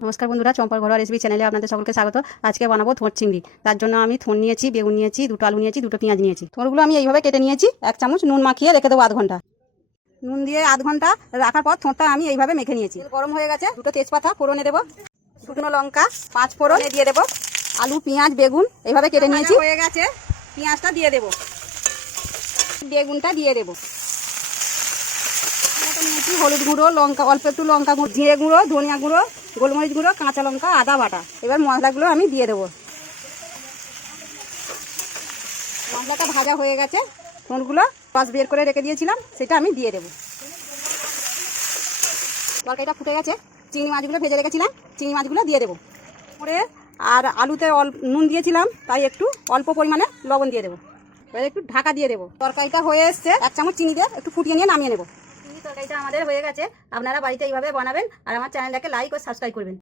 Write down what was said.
নমস্কার বন্ধুরা, চম্পার ঘরোয়া রেসিপি চ্যানেলে আপনাদের সকলকে স্বাগত। আজকে বানাবো থোড় চিংড়ি। তার জন্য আমি থোড় নিয়েছি, বেগুন নিয়েছি, দুটো আলু নিয়েছি, দুটো পেঁয়াজ নিয়েছি। থোড়গুলো আমি এইভাবে কেটে নিয়েছি। 1 চামচ নুন মাখিয়ে রেখে দেবো আধ ঘন্টা। নুন দিয়ে আধ ঘন্টা রাখার পর থোড়টা আমি এইভাবে মেখে নিয়েছি। গরম হয়ে গেছে, দুটো তেজপাতা ফোড়নে দেবো, শুকনো লঙ্কা 5 ফোড়নে দিয়ে দেবো, আলু পেঁয়াজ বেগুন এইভাবে কেটে নিয়েছি। হয়ে গেছে, পেঁয়াজটা দিয়ে দেবো, বেগুনটা দিয়ে দেবো, হলুদ গুঁড়ো, লঙ্কা অল্প একটু লঙ্কা গুঁড়ো, জিরে গুঁড়ো, ধনিয়া গুঁড়ো, গোলমরিচ গুঁড়ো, কাঁচা লঙ্কা, আদা বাটা। এবার মশলাগুলো আমি দিয়ে দেবো। মশলাটা ভাজা হয়ে গেছে, থোড়গুলো রস বের করে রেখে দিয়েছিলাম সেটা আমি দিয়ে দেবো। তরকারিটা ফুটে গেছে, চিংড়ি মাছগুলো ভেজে রেখেছিলাম, চিংড়ি মাছগুলো দিয়ে দেবো। পরে আর আলুতে নুন দিয়েছিলাম, তাই একটু অল্প পরিমাণে লবণ দিয়ে দেবো। এবার একটু ঢাকা দিয়ে দেবো। তরকারিটা হয়ে এসছে, 1 চামচ চিনি দিয়ে একটু ফুটিয়ে নিয়ে নামিয়ে নেবো। তরকারিটা আমাদের হয়ে গেছে। আপনারা বাড়িতে এইভাবে বানাবেন আর আমার চ্যানেলটাকে লাইক ও সাবস্ক্রাইব করবেন।